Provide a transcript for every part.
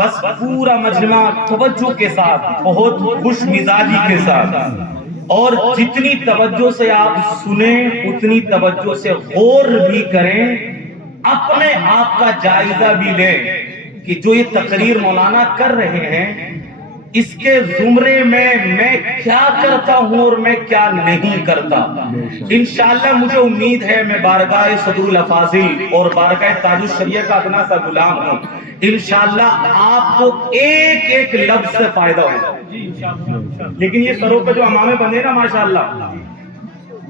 بس پورا مجمع توجہ کے ساتھ، بہت خوش مزاجی کے ساتھ، اور جتنی توجہ سے آپ سنیں اتنی توجہ سے غور بھی کریں، اپنے آپ کا جائزہ بھی لیں کہ جو یہ تقریر مولانا کر رہے ہیں اس کے زمرے میں کیا کرتا ہوں اور میں کیا نہیں کرتا۔ انشاءاللہ مجھے امید ہے میں بارگاہ صدر الافاضل اور بارگاہ تاج الشریعہ کا ادنا سا غلام ہوں، انشاءاللہ آپ کو ایک ایک لفظ سے فائدہ ہوگا۔ لیکن یہ سروں پہ جو امامے بندے نا ماشاءاللہ،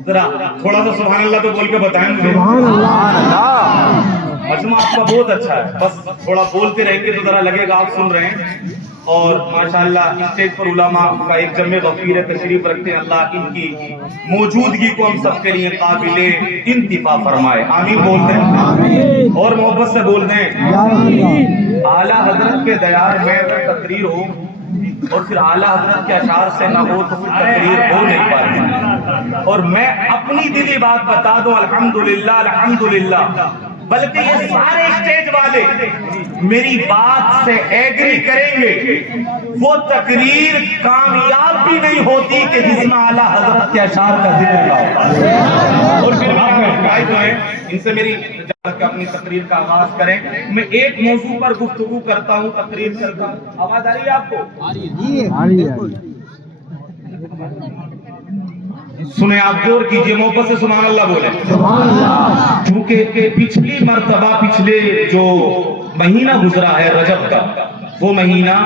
ذرا تھوڑا سا سبحان اللہ تو بول کے بتائیں مجھے۔ سبحان اللہ۔ مجمع آپ کا بہت اچھا ہے، بس تھوڑا بولتے رہیں گے تو ذرا لگے گا آپ سن رہے ہیں۔ اور ماشاءاللہ اسٹیج پر علماء کا ایک جمع غفیر تشریف رکھتے ہیں، اللہ ان کی موجودگی کو ہم سب کے لیے قابل انتفاع فرمائے، آمین بول دیں اور محبت سے بول دیں۔ اعلیٰ حضرت کے دیار میں تقریر ہو اور پھر اعلیٰ حضرت کے اشعار سے نہ ہو تو پھر تقریر ہو نہیں پاتی۔ اور میں اپنی دلی بات بتا دوں، الحمدللہ الحمدللہ، بلکہ یہ سارے اسٹیج والے میری بات سے ایگری کریں گے، وہ تقریر کامیاب بھی نہیں ہوتی کہ جس میں اعلیٰ حضرت کے اشعار کا ذکر ہوتا۔ اور پھر بھائی جو ہیں ان سے میری اجازت کہ اپنی تقریر کا آغاز کریں۔ میں ایک موضوع پر گفتگو کرتا ہوں، تقریر کرتا ہوں۔ آواز آ رہی ہے آپ کو؟ سنیں آپ غور کیجئے، محبت سے سبحان اللہ بولیں۔ چونکہ پچھلی مرتبہ پچھلے جو مہینہ گزرا ہے رجب کا، وہ مہینہ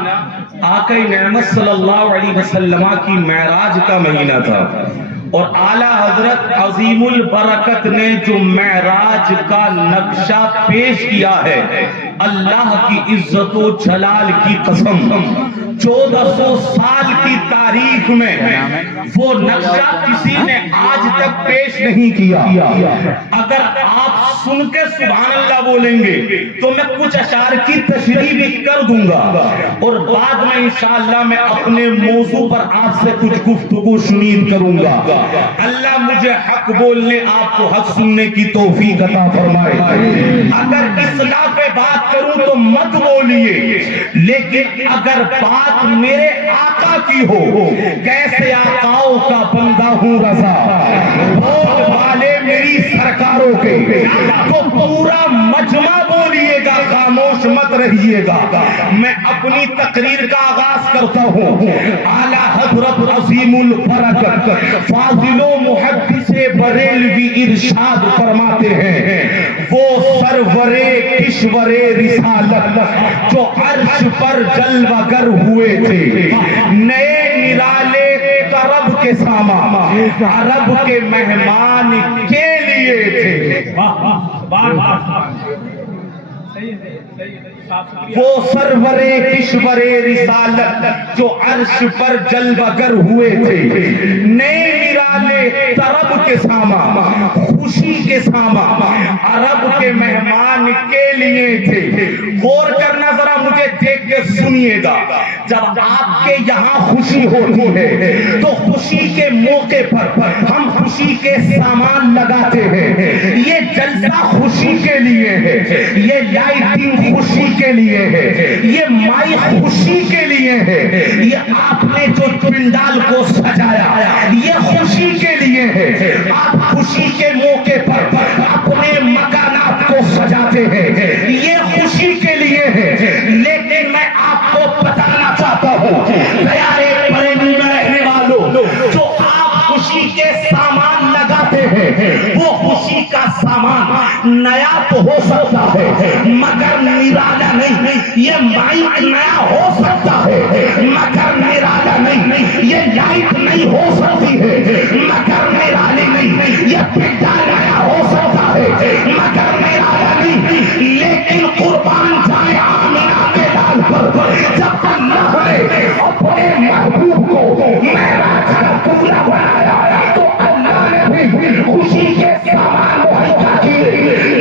آقا نعمت صلی اللہ علیہ وسلم کی معراج کا مہینہ تھا، اور اعلیٰ حضرت عظیم البرکت نے جو معراج کا نقشہ پیش کیا ہے، اللہ کی عزت و جلال کی قسم 1400 سال کی تاریخ میں وہ نقشہ کسی نے آج تک پیش نہیں کیا۔ اگر آپ سن کے سبحان اللہ بولیں گے تو میں کچھ اشعار کی تشریح بھی کر دوں گا، اور بعد میں انشاءاللہ میں اپنے موضوع پر آپ سے کچھ گفتگو شنید کروں گا۔ اللہ مجھے حق بولنے، آپ کو حق سننے کی توفیق عطا فرمائے۔ اگر اصلاح پہ بات کروں تو مت بولیے، لیکن اگر بات میرے آقا کی ہو، کیسے آقاؤں کا بندہ ہوں رضا، بول والے میری سرکاروں کے، تو پورا مجمع بولیے گا، خاموش مت رہیے گا۔ میں اپنی تقریر کا آغاز کرتا ہوں۔ اعلیٰ حضرت عظیم البرکت فاضل و محدث بریلوی ارشاد فرماتے ہیں، وہ سرور کشور رسالت جو عرش پر جلوہ گر ہوئے تھے، نئے نرالے طرب کے ساما عرب کے مہمان کے لیے تھے۔ وہ سرور کشور رسالت جو عرش پر جلوہ گر ہوئے تھے، نئے نرالے طرب کے ساما خوشی کے ساما عرب کے مہمان کے لیے تھے۔ غور کرنا ذرا، مجھے دیکھ کے سنیے گا، جب آپ کے یہاں خوشی ہوتی ہے تو خوشی کے موقع پر ہم خوشی کے سامان لگاتے ہیں۔ یہ جلسہ خوشی کے لیے ہے، یہ لائٹنگ خوشی کے لیے ہے، یہ مائی خوشی کے لیے ہے، یہ آپ نے جو پنڈال کو سجایا یہ خوشی کے لیے ہے۔ آپ خوشی کے موقع پر اپنے مکانات کو سجاتے ہیں، یہ خوشی کے لیے ہے۔ لیکن میں آپ کو بتانا چاہتا ہوں، پیارے بریلی میں رہنے والوں، جو آپ خوشی کے سامان لگاتے ہیں، وہ خوشی کا سامان نیا تو ہو سکتا ہے مگر نرالا نہیں۔ یہ مائک نیا ہو سکتا ہے مگر نرالا نہیں، یہ لائٹ نہیں ہو سکتی ہے مگر نرالی نہیں، یہ پنڈال نیا ہو سکتا ہے مگر نرالا نہیں، لیکن قربان جائے آمینہ کے لال پر جب اللہ نے اپنے محبوب کو معراج کا پورا بنایا تو اللہ نے بھی خوشی کے سامان مہیا کیے،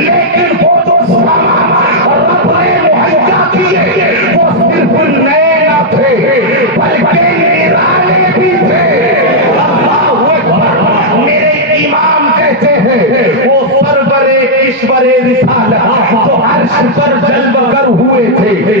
لیکن وہ جو سامان رب نے مہیا کیے وہ صرف نئے نہ تھے بلکہ نرالے بھی تھے۔ اللہ اکبر۔ میرے امام کہتے ہیں وہ سرور کشور رسالت جو عرش پر جلوہ گر ہوئے تھے،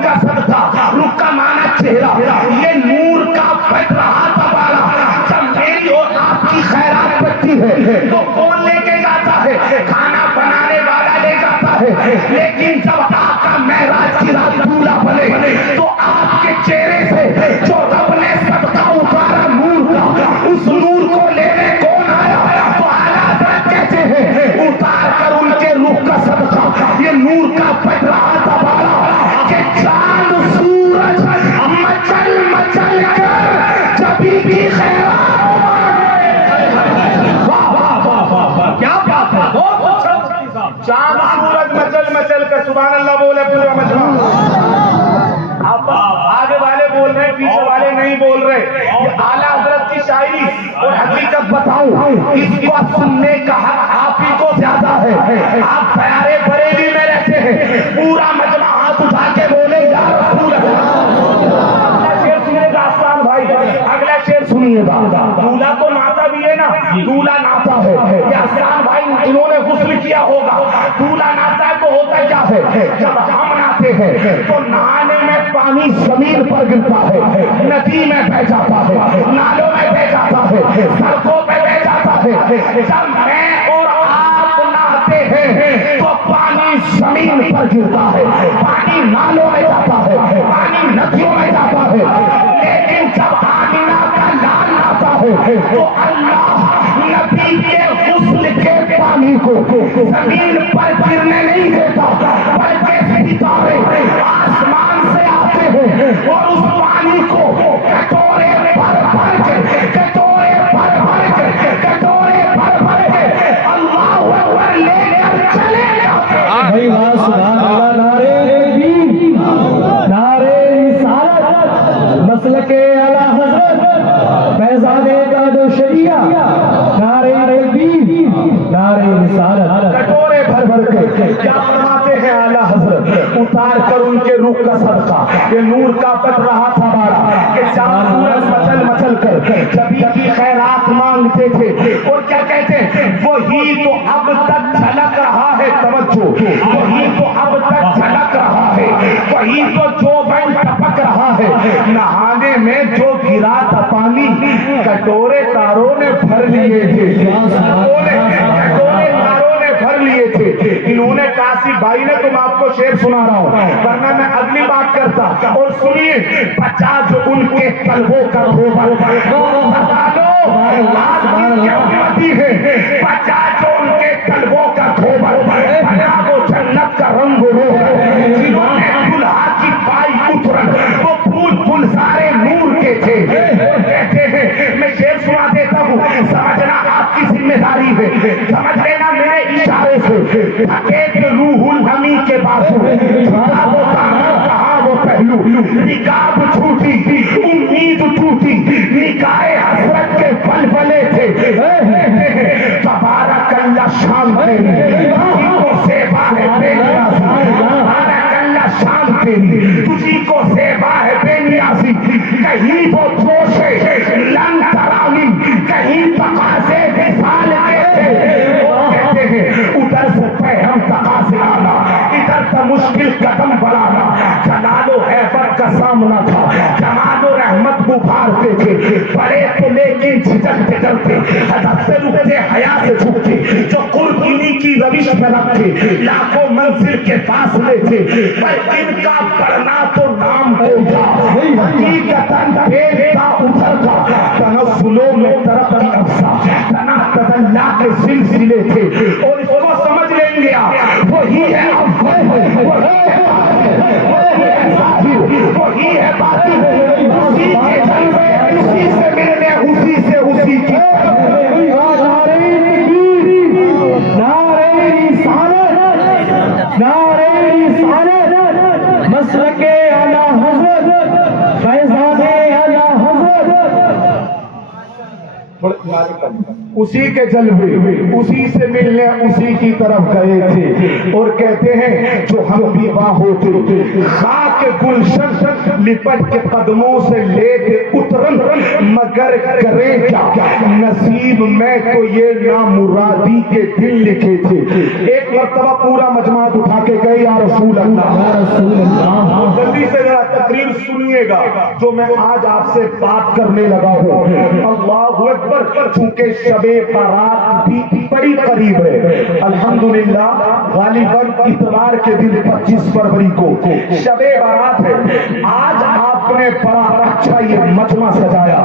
رخ کا صدقہ، رخ کا معنی چہرہ، یہ نور کا بٹ رہا تھا بالا، جب میری اور آپ کی خیرات بچتی ہے تو کون لے کے جاتا ہے؟ کھانا بنانے والا لے جاتا ہے، لیکن جب آپ کا معراج کی رات دولہا بنے تو آپ کے چہرے سے جو رب نے صدقہ اتارا نور کا، اس نور کو لینے کون آیا؟ تو اعلیٰ حضرت کہتے ہیں اتار کر ان کے روح کا صدقہ یہ نور کا بٹ رہا تھا بالا کہ چاند سورج مچل مچل کر جبھی بھی خیرات، کیا بات ہے، بہت اچھا، چاند سورج مچل مچل کر، سبحان اللہ بولے پورا مجمع۔ اب آگے والے بول رہے ہیں، پیچھے والے نہیں بول رہے، یہ اعلیٰ حضرت کی شاعری اور حقیقت بتاؤں، اس کو سننے کا حق آپ ہی کو زیادہ ہے۔ آپ پیارے بریلی میں رہتے ہیں، پورا مجمع ہاتھ اٹھا کے بولے یا رسول اللہ۔ آسان بھائی اگلا شعر سنیے گا، دولہا کو ناتا بھی ہے نا، دولہا ناتا ہے، یہ آسان بھائی انہوں نے غسل کیا ہوگا، دولہا ناتا ہے تو ہوتا کیا ہے؟ جب ہم ناتے ہیں تو نہانے میں پانی زمین پر گرتا ہے، ندی میں بہ جاتا ہے، نالوں میں بہ جاتا ہے، سڑکوں پہ بہ جاتا ہے، جب میں اور آپ نہاتے ہیں تو پانی زمین پر گرتا ہے، پانی نالوں میں جاتا ہے، پانی ندیوں میں جاتا ہے، لیکن جب آمینہ کا لال آتا ہے تو اللہ نبی کے غسل کے پانی کو زمین پر گرنے نہیں دیتا، بلکہ ستارے آسمان سے آتے ہیں اور اس پانی کو کٹورے بھر بھر کے، کٹورے بھر بھر کے، کٹورے بھر بھر کے اللہ اکبر لے کر چلے جاتے ہیں۔ سبحان اللہ، نعرہ تکبیر، نعرہ رسالت، مسلک اعلیٰ حضرت فیضان کا شریعہ، نعرہ تکبیر، نعرہ رسالت، کٹورے بھر بھر کے کیا فرماتے ہیں اعلیٰ حضرت؟ اتار کر ان کے روح کا صدقہ یہ نور کا بٹ رہا تھا بارہ کہ چاند سورج مچل مچل کر جبھی کی خیرات مانگتے تھے، اور کیا کہتے ہیں؟ وہی تو اب تک جھلک رہا ہے، توجہ، وہی تو اب تک جھلک رہا ہے، وہی تو جو بن ٹپک رہا ہے، نہانے میں جو گرا تھا پانی کٹورے تاروں نے بھر لیے تھے، کٹورے تاروں نے بھر لیے تھے۔ انہوں نے قاسم بھائی نے، تم آپ کو شعر سنا رہا ہوں ورنہ میں اگلی بات کرتا، اور سنیے، بچا جو ان کے قلبوں کا گوبر، بتا دو آج کس کے امتی ہے، بچا جو ان کے قلبوں کا گوبر، بنا وہ جنت کا رنگ و روح، جنہوں نے دلہا کی پائی اترن وہ پھول پھول سارے نور کے تھے۔ کہتے ہیں، میں شعر سنا دیتا ہوں، سمجھنا آپ کی ذمہ داری ہے، سمجھ لینا میرے اشارے سے، تھکے کہ روح الہمی کے بازو، جھوٹا وہ کہاں وہ پہلو، نکاب چھوٹی امید ٹوٹی، نکاح حسرت کے بلبلے تھے، تبارک اللہ شام تیری تجھی کو سیوا ہے بے نیازی، تبارک اللہ شام تیری تجھی کو سیوا ہے بے نیازی، کہیں وہ جوشے لن ترامی، کہیں تقاضے وصال کے تھے، وہ کہتے ہیں ادھر سے پہم تقاضے آنا، ادھر سے مشکل قدم بڑھانا، جلال و حیبت کا سامنا تھا، جمال و رحمت بخارتے تھے، بڑے تو لیکن جھجکتے ڈرتے، ادب سے رکتے حیا سے جھکتے، جو قرب انہی کی روش میں رکھتے، لاکھوں منزل کے فاصلے تھے، پر ان کا پڑھنا تو نام ہوگا، حقیقتاً پیٹ کا ادھر کا، تنزلوں میں ترقی افزا، تناقض اللہ کے سلسلے تھے، اور اس کو سمجھ لیں گے آپ، وہی ہے افضل، وہی ہے وہی ہے باطن، اسی کے جلوے اسی سے ملنے، اسی سے اسی کی نعرہ تکبیر، نعرہ رسالت، نعرہ رسالت، مسلک اعلیٰ حضرت فیضان اعلیٰ حضرت، اسی کے جلوے اسی سے ملنے اسی کی طرف گئے تھے، اور کہتے ہیں جو ہم بھی باہو تھے خاک گلشن لپٹ کے قدموں سے لے کے اترن مگر کرے کیا نصیب میں تو یہ نامرادی کے دن لکھے تھے. ایک مرتبہ پورا مجمع اٹھا کے گئے یا رسول اللہ. جلدی سے ذرا تقریر سنیے گا جو میں آج آپ سے بات کرنے لگا ہوں. اللہ اکبر. چونکہ شب بارات بھی بڑی قریب ہے. الحمدللہ غالباً اتوار کے دن 25 فروری کو شب بارات ہے. آج آپ نے بڑا اچھا یہ مجمع سجایا,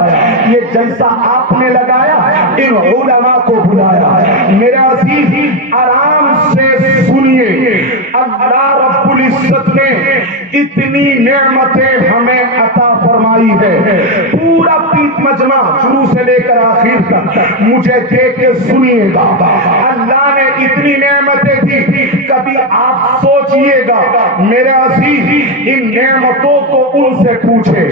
یہ جلسہ آپ نے لگایا, ان علماء کو بلایا. میرے عزیز آرام سے سنیے, اللہ رب العزت نے اتنی نعمتیں ہمیں عطا فرمائی ہے. پورا پیت مجمع شروع سے لے کر آخر تک مجھے دیکھ کے سنیے گا. اللہ نے اتنی نعمتیں دی, کبھی آپ سوچئے گا میرے عزیز ان نعمتوں کو ان سے پوچھے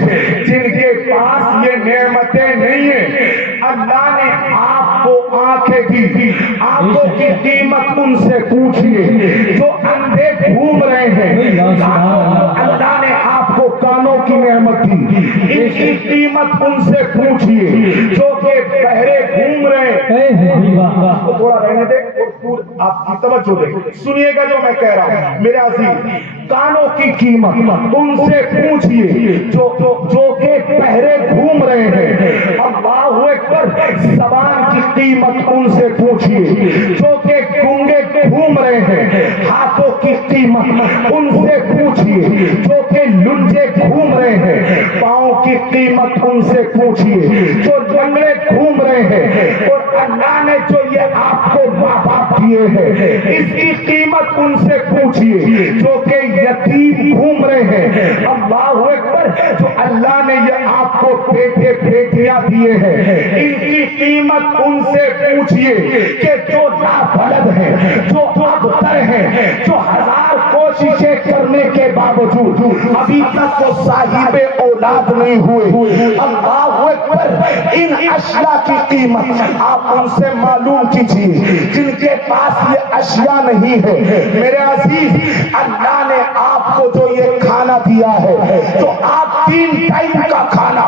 جن کے پاس یہ نعمتیں نہیں ہیں. اللہ نے آپ کو آنکھیں دی, آنکھوں کی قیمت ان سے پوچھئے. جو اندھے گھوم رہے ہیں اللہ نے آپ کو کانوں کی نعمت دی, ان کی قیمت ان سے پوچھئے. جو کہ بہرے گھوم رہے ہیں تھوڑا رہنے دے, آپ کی توجہ دے, سنیے گا جو میں کہہ رہا ہوں. میرے عزیز کانوں کی قیمت ان سے پوچھئے جو کہ پہرے گھوم رہے ہیں. اللہ اکبر. زبان کی قیمت ان سے پوچھئے جو کہ گونگے گھوم رہے ہیں. ہاتھوں کی قیمت ان سے پوچھئے جو کہ لنجے گھوم رہے ہیں. پاؤں کی قیمت ان سے پوچھئے جو لنگڑے گھوم رہے ہیں. اور اللہ نے جو یہ آپ کو ماں باپ دیے ہیں اس کی قیمت ان سے پوچھئے جو کہ یتیم گھوم رہے ہیں. اللہ اکبر. جو اللہ نے یہ آپ کو بیٹے بیٹیاں دیے ہیں ان کی قیمت ان سے پوچھئے کہ جو نابلد ہیں, جو ابتر ہیں, جو ہزار کوششیں کرنے کے باوجود ابھی تک وہ صاحب اولاد نہیں ہوئے. اللہ اکبر. ان اشیاء کی قیمت آپ ان سے معلوم کیجیے جن کے پاس یہ اشیاء نہیں ہے. میرے عزیز اللہ نے آپ کو جو یہ کھانا دیا ہے, تو آپ 3 ٹائم کا کھانا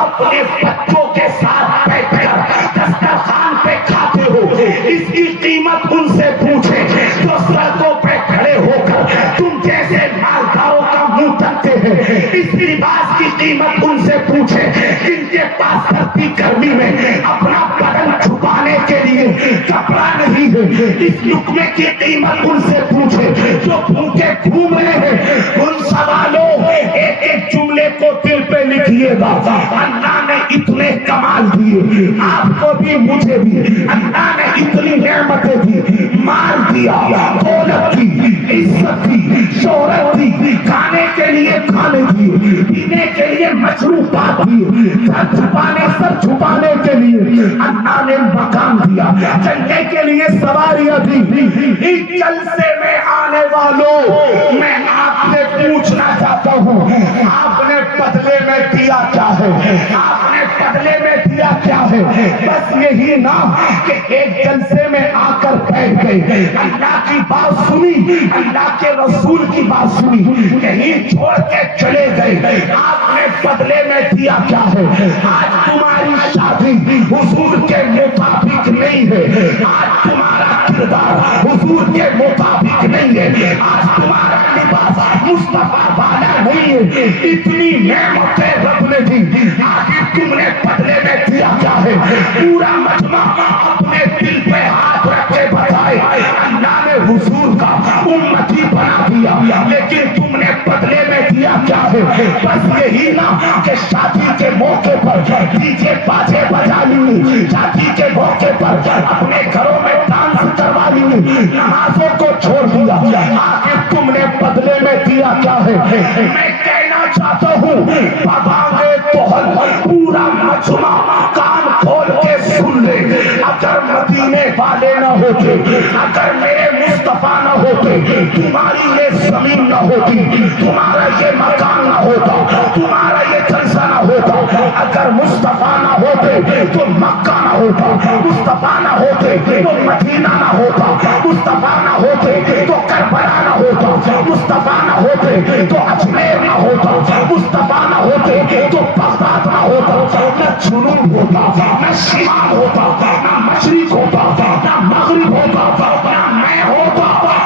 اپنے بچوں کے ساتھ بیٹھ کر دسترخوان پہ کھاتے ہو, اس کی قیمت ان سے پوچھے جو سڑکوں پہ کھڑے ہو کر تم جیسے مالداروں کا منہ ڈھکتے ہیں. اس لباس کی قیمت ان سے پوچھے جن کے پاس سردی گرمی میں اپنا بدن چھپانے کے لیے کپڑا نہیں ہے. اس لقمے کی قیمت ان سے پوچھے جو بھوکے گھوم رہے ہیں. ان سوالوں ایک ایک جملے کو دل پہ لکھیے گا. اللہ نے اتنے کمال دیے آپ کو بھی مجھے بھی. اللہ نے اتنی نعمتیں دی, مال دیا, دولت دی, عزت دی, شہرت دی, کھانے کے لیے کھانے دیے, پینے کے لیے مشروبات دیے, سر چھپانے کے لیے اللہ نے مکان دیا, چلنے کے لیے سواریاں دی. اس جلسے میں آنے والوں میں آپ سے پوچھنا چاہتا ہوں آپ نے بدلے میں دیا کیا ہے؟ آپ نے بدلے میں دیا کیا ہے؟ بس یہی نا کہ ایک جلسے میں آ کر بیٹھ گئے, اللہ کی بات سنی, اللہ کے رسول کی بات سنی, یہیں چھوڑ کے چلے گئے. آپ نے بدلے میں دیا کیا ہے؟ آج تمہاری شادی حضور کے مطابق نہیں ہے, آج تمہارا کردار حضور کے مطابق نہیں ہے, آج تمہارا لباس مصطفیٰ والا نہیں ہے. اتنی نعمتیں رب نے دی, آخر تم نے بدلے میں دیا کیا ہے؟ پورا مجمع اپنے دل پہ ہاتھ رکھ کے بتائے اللہ نے حضور کا امتی بنا دیا, لیکن تم نے بدلے میں دیا کیا ہے؟ بس یہی نا کہ شادی کے موقع پر ڈی جے باجے بجا لی, شادی کے موقع پر اپنے گھروں میں ڈانس کروا لی, نمازوں کو چھوڑ دیا. آخر تم نے بدلے میں دیا کیا ہے؟ میں کہنا چاہتا ہوں باباغے توحل پورا مجمع کان کھول کے سن لے. اگر مدینے والے نہ ہوتے, اگر میرے مصطفیٰ نہ ہوتے, تمہاری یہ زمین نہ ہوتی, تمہارا یہ مکان نہ ہوتا, تمہارا یہ جلسہ نہ ہوتا. اگر مصطفیٰ نہ ہوتے تو مکہ نہ ہوتا, مصطفیٰ نہ ہوتے تو مدینہ نہ ہوتا, مصطفیٰ نہ ہوتے تو کربلا نہ ہوتا, مصطفیٰ نہ ہوتے تو اجمیر نہ ہوتا, مصطفیٰ جنوب ہوتا، نہ شمال ہوتا، نہ مشرق ہوتا، نہ مغرب ہوتا، نہ میں ہوتا،